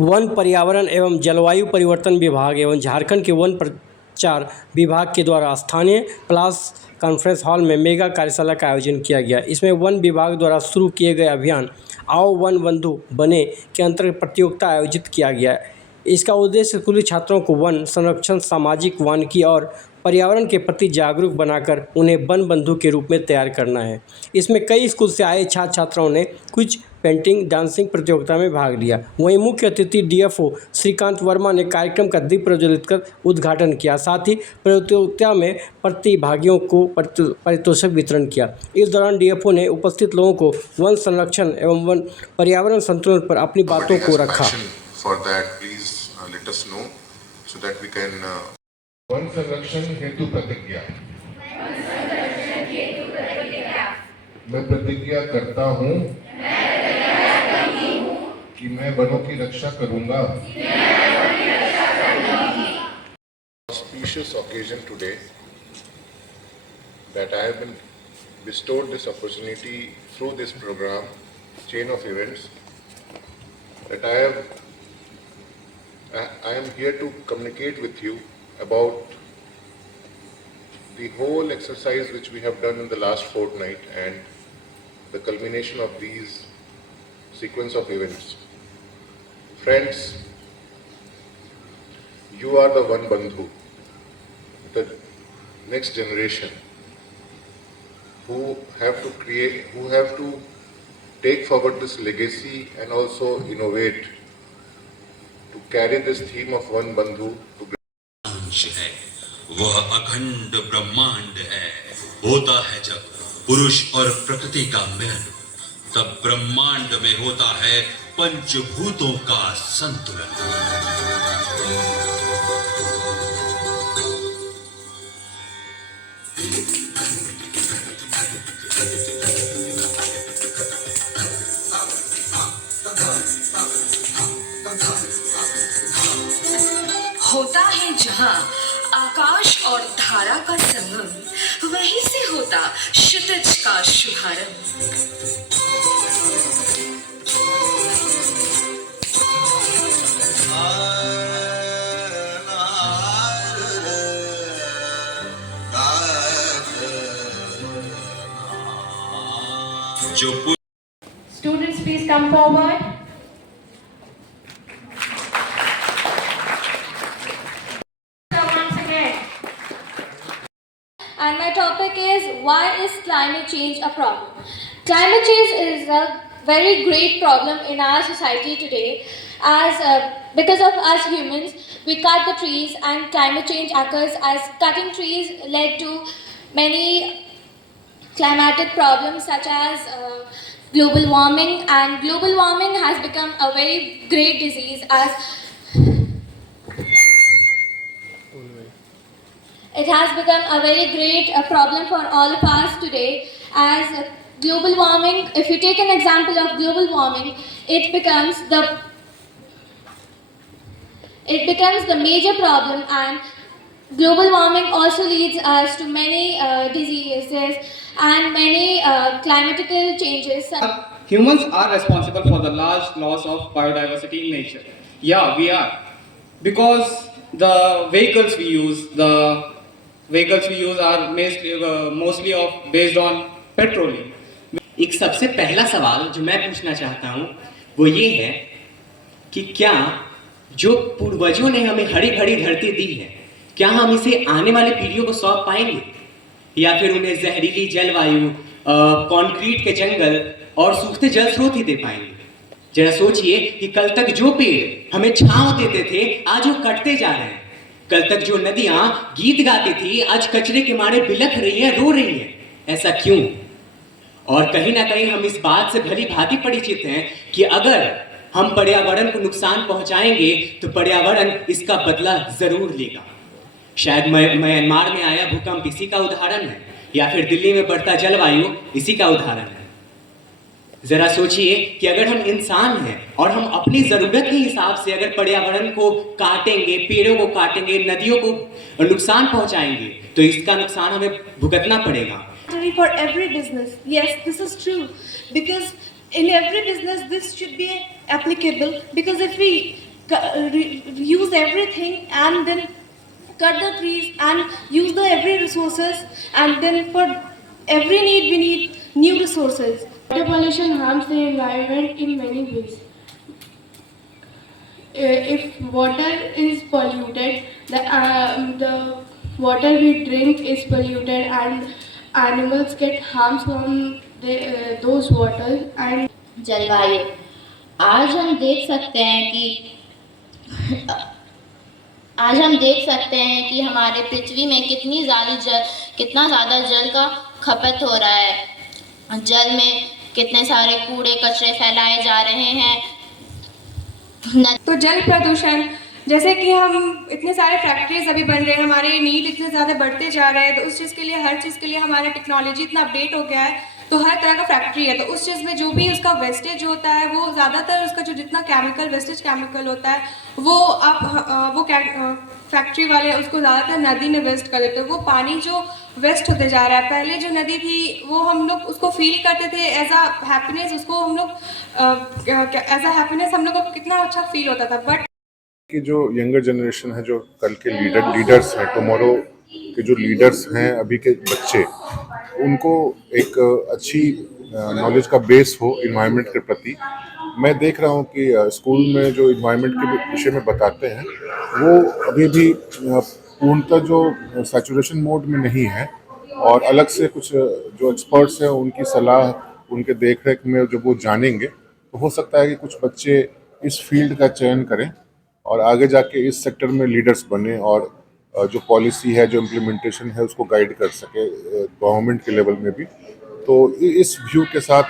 One पर्यावरण एवं जलवायु परिवर्तन विभाग एवं झारखंड के वन प्रचार विभाग के द्वारा स्थानीय प्लास कॉन्फ्रेंस हॉल में मेगा कार्यशाला का आयोजन किया गया। इसमें वन विभाग द्वारा शुरू किए गए अभियान आओ वन बंधु बने के अंतर्गत प्रतियोगिता आयोजित किया गया। इसका उद्देश्य स्कूली छात्रों को वन संरक्षण, सामाजिक वानिकी और पर्यावरण के प्रति जागरूक बनाकर उन्हें वन बंधु के रूप में तैयार करना है। इसमें कई स्कूल से आए छात्र छात्राओं ने कुछ पेंटिंग, डांसिंग प्रतियोगिता में भाग लिया। वहीं मुख्य अतिथि डीएफओ श्रीकांत वर्मा ने कार्यक्रम का दीप प्रज्वलित कर उद्घाटन किया। साथ ही प्रतियोगिता में प्रतिभागियों को पारितोषिक वितरण किया। इस दौरान डीएफओ ने उपस्थित लोगों को वन संरक्षण एवं वन पर्यावरण संतुलन पर अपनी बातों को रखा। वन संरक्षण हेतु प्रतिज्ञा। मैं प्रतिज्ञा करता हूँ कि मैं वनों की रक्षा करूँगा। Auspicious occasion today that I have been bestowed this opportunity through this program, chain of events, that I am here to communicate with you about the whole exercise which we have done in the last fortnight and the culmination of these sequence of events. Friends, you are the One Bandhu, the next generation who have to take forward this legacy and also innovate to carry this theme of One Bandhu to है, वह अखंड ब्रह्मांड है। होता है जब पुरुष और प्रकृति का मिलन, तब ब्रह्मांड में होता है पंचभूतों का संतुलन। होता है जहाँ आकाश और धारा का संगम, वहीं से होता क्षितिज का शुभारंभ। Students, please come forward. And my topic is, why is climate change a problem? Climate change is a very great problem in our society today, as because of us humans, we cut the trees, and climate change occurs as cutting trees led to many climatic problems such as global warming, and global warming has become a very great disease as it has become a very great problem for all of us today, as global warming, if you take an example of global warming, it becomes the major problem, and global warming also leads us to many diseases and many climatical changes. Humans are responsible for the large loss of biodiversity in nature. Yeah, we are. Because the vehicles we use are mostly based on petroleum. एक सबसे पहला सवाल जो मैं पूछना चाहता हूँ वो ये है कि क्या जो पूर्वजों ने हमें हरी भरी धरती दी है, क्या हम इसे आने वाले पीढ़ियों को सौंप पाएंगे, या फिर उन्हें जहरीली जलवायु, कंक्रीट के जंगल और सूखते जल स्रोत ही दे पाएंगे? जरा सोचिए कि कल तक जो पेड़ हमें छांव देते थे, आज वो कटते जा रहे हैं। कल तक जो नदियां गीत गाती थी, आज कचरे के मारे बिलख रही हैं, रो रही हैं। ऐसा क्यों? और कहीं ना कहीं हम इस बात से भली भांति परिचित हैं कि अगर हम पर्यावरण को नुकसान पहुंचाएंगे तो पर्यावरण इसका बदला जरूर लेगा। शायद म्यांमार में आया भूकंप इसी का उदाहरण है, या फिर दिल्ली में बढ़ता जलवायु इसी का उदाहरण है। जरा सोचिए कि अगर हम इंसान हैं और हम अपनी जरूरत के हिसाब से अगर पर्यावरण को काटेंगे, पेड़ों को काटेंगे, नदियों को नुकसान पहुंचाएंगे, तो इसका नुकसान हमें भुगतना पड़ेगा। For every business, yes, this is true, because in every business this should be applicable, because if we use everything and then cut the trees and use the every resources, and then for every need we need new resources. Water pollution harms the environment in many ways. If water is polluted, the water we drink is polluted, and animals get harmed from those waters. And जलवायु, आज हम देख सकते हैं कि हमारे पृथ्वी में कितना ज़्यादा जल का खपत हो रहा है। जल में कितने सारे कूड़े कचरे फैलाए जा रहे हैं। तो जल प्रदूषण, जैसे कि हम इतने सारे फैक्ट्रीज अभी बन रहे हैं, हमारे नीड इतने ज़्यादा बढ़ते जा रहे हैं, तो उस चीज़ के लिए हर चीज़ के लिए हमारा टेक्नोलॉजी इतना अपडेट हो गया है, तो हर तरह का फैक्ट्री है, तो उस चीज़ में जो भी उसका वेस्टेज होता है, वो ज़्यादातर उसका जो जितना वेस्टेज केमिकल होता है, वो फैक्ट्री वाले उसको ज़्यादातर नदी में वेस्ट कर देते हैं। वो पानी जो वेस्ट होते जा रहा है, पहले जो नदी थी वो हम लोग उसको फील करते थे एज अ हैप्पीनेस, उसको हम लोग एज अ हैप्पीनेस हम लोग को कितना अच्छा फील होता था। बट कि जो यंगर जनरेशन है, जो कल के लीडर्स हैं, टुमारो के जो लीडर्स हैं, अभी के बच्चे, उनको एक अच्छी नॉलेज का बेस हो इन्वायरमेंट के प्रति। मैं देख रहा हूँ कि स्कूल में जो इन्वायरमेंट के विषय में बताते हैं, वो अभी भी पूर्णतः जो सैचुरेशन मोड में नहीं है, और अलग से कुछ जो एक्सपर्ट्स हैं उनकी सलाह, उनके देखरेख में जब वो जानेंगे, तो हो सकता है कि कुछ बच्चे इस फील्ड का चयन करें और आगे जाके इस सेक्टर में लीडर्स बने, और जो पॉलिसी है, जो इम्प्लीमेंटेशन है, उसको गाइड कर सके गवर्नमेंट के लेवल में भी। तो इस व्यू के साथ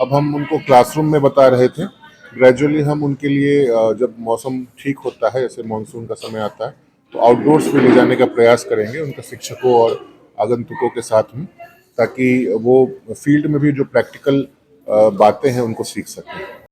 अब हम उनको क्लासरूम में बता रहे थे, ग्रेजुअली हम उनके लिए जब मौसम ठीक होता है, जैसे मानसून का समय आता है, तो आउटडोर्स में ले जाने का प्रयास करेंगे उनके शिक्षकों और आगंतुकों के साथ में, ताकि वो फील्ड में भी जो प्रैक्टिकल बातें हैं उनको सीख सकें।